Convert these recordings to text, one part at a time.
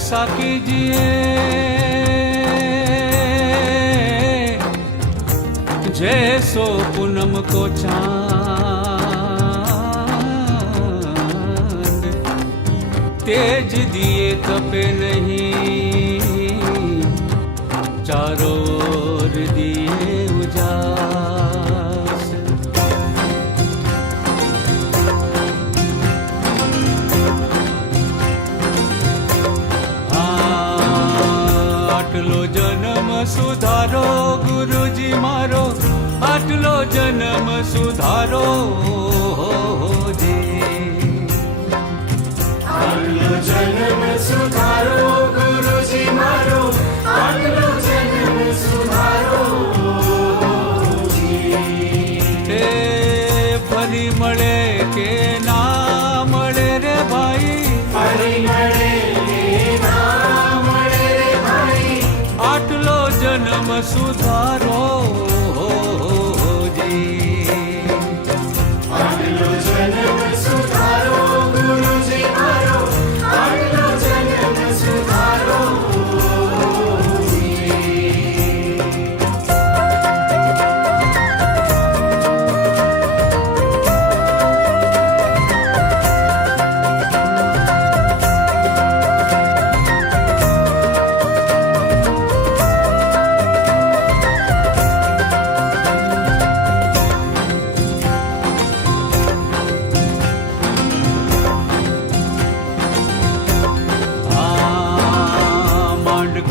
ऐसा कीजिए जैसो पूनम को चांद, तेज दिए तपे नहीं, चारों ओर दिए उजास। आटलो जन्म सुधारो गुरुजी मारो, आटलो जन्म सुधारो जी, आटलो जन्म सुधारो गुरुजी मारो, आटलो जन्म सुधारो जी। फरी मळे के ना मळे रे भाई, फरी मळे के ना मळे रे भाई, आटलो जन्म सुधारो जी, आटलो जन्म सुधारो गुरुजी मारो, आटलो जन्म सुधारो जी।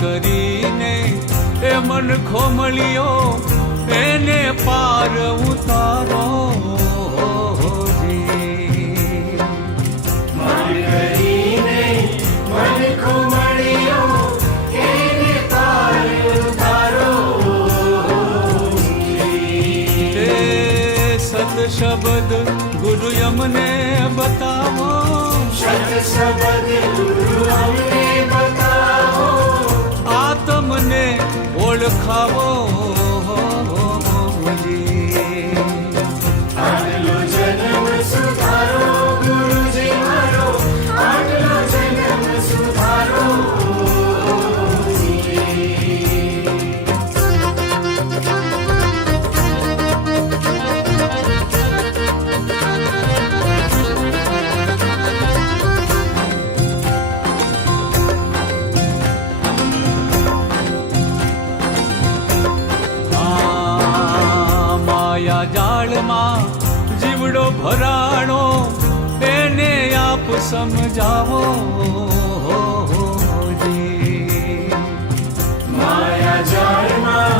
કરીને એ મન ખોમળિયો એને પાર ઉતારો જી, મન કરીને મન ખુમળિયો એને પાર ઉતારો જી। એ સત શબ્દ ગુરુ અમને બતાવો, સત શબ્દ ગુરુ અમને બતાવો, આત્મને ઓળખાવો જી, આટલો જન્મ સુધારો ગુરુજી મારો, આટલો જન્મ સુધારો જી। માયા જાળમાં જીવડો ભરાણો એને આપ સમજાવો જી, માયા જાળમાં